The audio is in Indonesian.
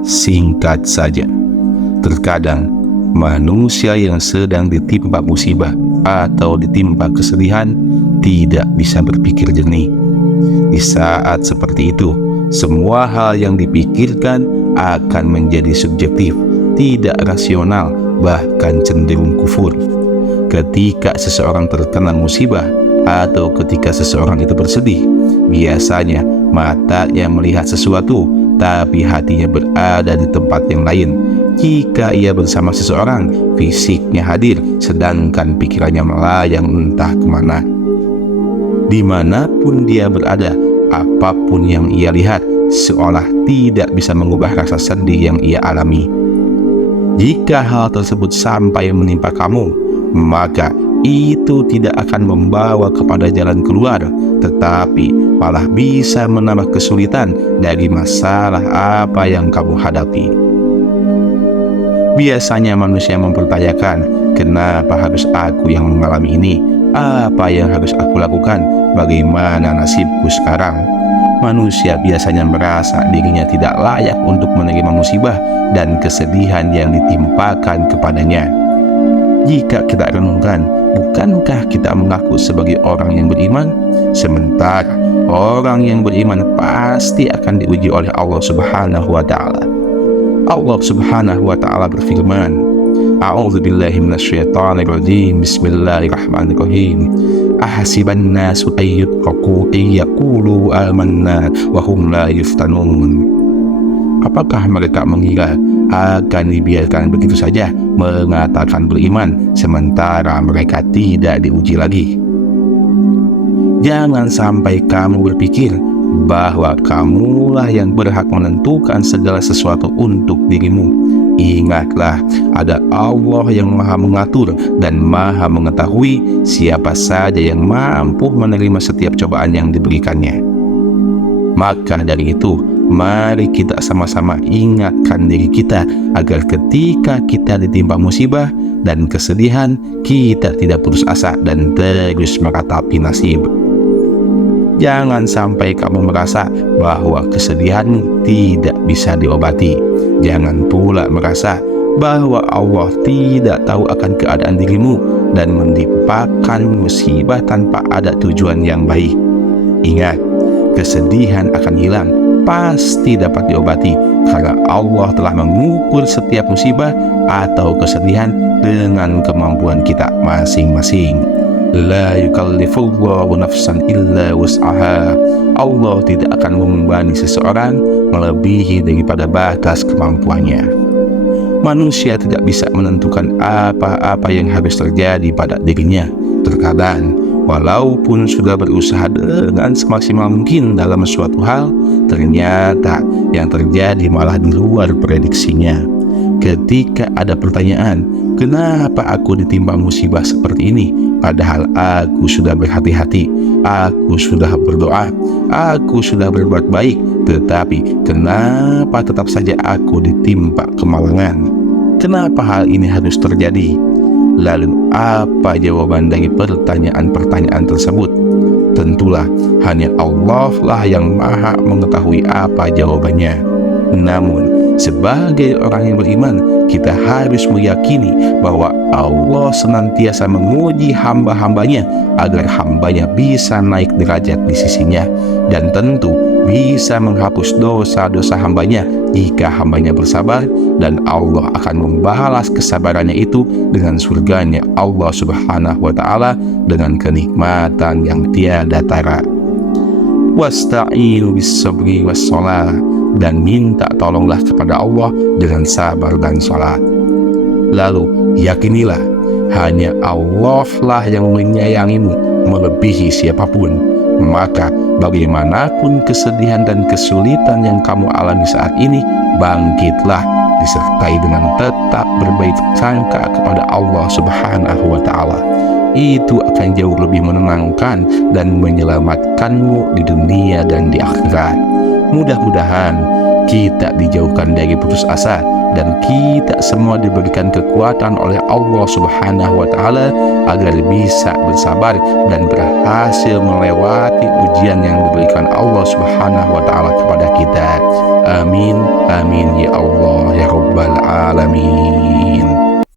Singkat saja, terkadang manusia yang sedang ditimpa musibah atau ditimpa kesedihan tidak bisa berpikir jernih. Di saat seperti itu, semua hal yang dipikirkan akan menjadi subjektif, tidak rasional, bahkan cenderung kufur. Ketika seseorang terkena musibah atau ketika seseorang itu bersedih, biasanya matanya melihat sesuatu, tapi hatinya berada di tempat yang lain. Jika ia bersama seseorang, fisiknya hadir, sedangkan pikirannya melayang entah kemana. Dimanapun dia berada, apapun yang ia lihat, seolah tidak bisa mengubah rasa sedih yang ia alami. Jika hal tersebut sampai menimpa kamu, maka itu tidak akan membawa kepada jalan keluar, tetapi malah bisa menambah kesulitan dari masalah apa yang kamu hadapi. Biasanya manusia mempertanyakan, kenapa harus aku yang mengalami ini? Apa yang harus aku lakukan? Bagaimana nasibku sekarang? Manusia biasanya merasa dirinya tidak layak untuk menerima musibah dan kesedihan yang ditimpakan kepadanya. Jika kita renungkan, bukankah kita mengaku sebagai orang yang beriman? Sementara orang yang beriman pasti akan diuji oleh Allah Subhanahu wa Ta'ala. Allah Subhanahu wa Ta'ala berfirman, A'udzubillahi minasyaitonirrajim, Bismillahirrahmanirrahim. Ahasiban nasu ayyutraku ayyaqulu amanna wa hum la yuftanun. Apakah mereka mengira akan dibiarkan begitu saja mengatakan beriman sementara mereka tidak diuji lagi? Jangan sampai kamu berpikir bahwa kamulah yang berhak menentukan segala sesuatu untuk dirimu. Ingatlah, ada Allah yang maha mengatur dan maha mengetahui siapa saja yang mampu menerima setiap cobaan yang diberikannya. Maka dari itu, mari kita sama-sama ingatkan diri kita agar ketika kita ditimpa musibah dan kesedihan, kita tidak putus asa dan terus meratapi nasib. Jangan sampai kamu merasa bahwa kesedihanmu tidak bisa diobati. Jangan pula merasa bahwa Allah tidak tahu akan keadaan dirimu dan menimpakan musibah tanpa ada tujuan yang baik. Ingat, kesedihan akan hilang, pasti dapat diobati karena Allah telah mengukur setiap musibah atau kesedihan dengan kemampuan kita masing-masing. La yukallifullahu nafsan illa wus'aha. Allah tidak akan membebani seseorang melebihi daripada batas kemampuannya. Manusia tidak bisa menentukan apa-apa yang harus terjadi pada dirinya. Terkadang, walaupun sudah berusaha dengan semaksimal mungkin dalam suatu hal, ternyata yang terjadi malah di luar prediksinya. Ketika ada pertanyaan, kenapa aku ditimpa musibah seperti ini? Padahal aku sudah berhati-hati, aku sudah berdoa, aku sudah berbuat baik, tetapi kenapa tetap saja aku ditimpa kemalangan? Kenapa hal ini harus terjadi? Lalu apa jawaban dari pertanyaan-pertanyaan tersebut? Tentulah hanya Allah lah yang maha mengetahui apa jawabannya. Namun, sebagai orang yang beriman, kita harus meyakini bahwa Allah senantiasa menguji hamba-hambanya agar hambanya bisa naik derajat di sisinya, dan tentu bisa menghapus dosa-dosa hambanya jika hambanya bersabar, dan Allah akan membalas kesabarannya itu dengan surganya Allah Subhanahu wa Ta'ala dengan kenikmatan yang tiada tara. Wasta'inu bis-sabri was-shalah, dan minta tolonglah kepada Allah dengan sabar dan salat. Lalu yakinilah hanya Allah lah yang menyayangimu melebihi siapapun. Maka bagaimanapun kesedihan dan kesulitan yang kamu alami saat ini, bangkitlah disertai dengan tetap berbaik sangka kepada Allah Subhanahu wa Ta'ala. Itu akan jauh lebih menenangkan dan menyelamatkanmu di dunia dan di akhirat. Mudah-mudahan kita dijauhkan dari putus asa dan kita semua diberikan kekuatan oleh Allah Subhanahu wa Ta'ala agar bisa bersabar dan berhasil melewati ujian yang diberikan Allah Subhanahu wa Ta'ala kepada kita. Amin, amin ya Allah ya Rabbal Alamin.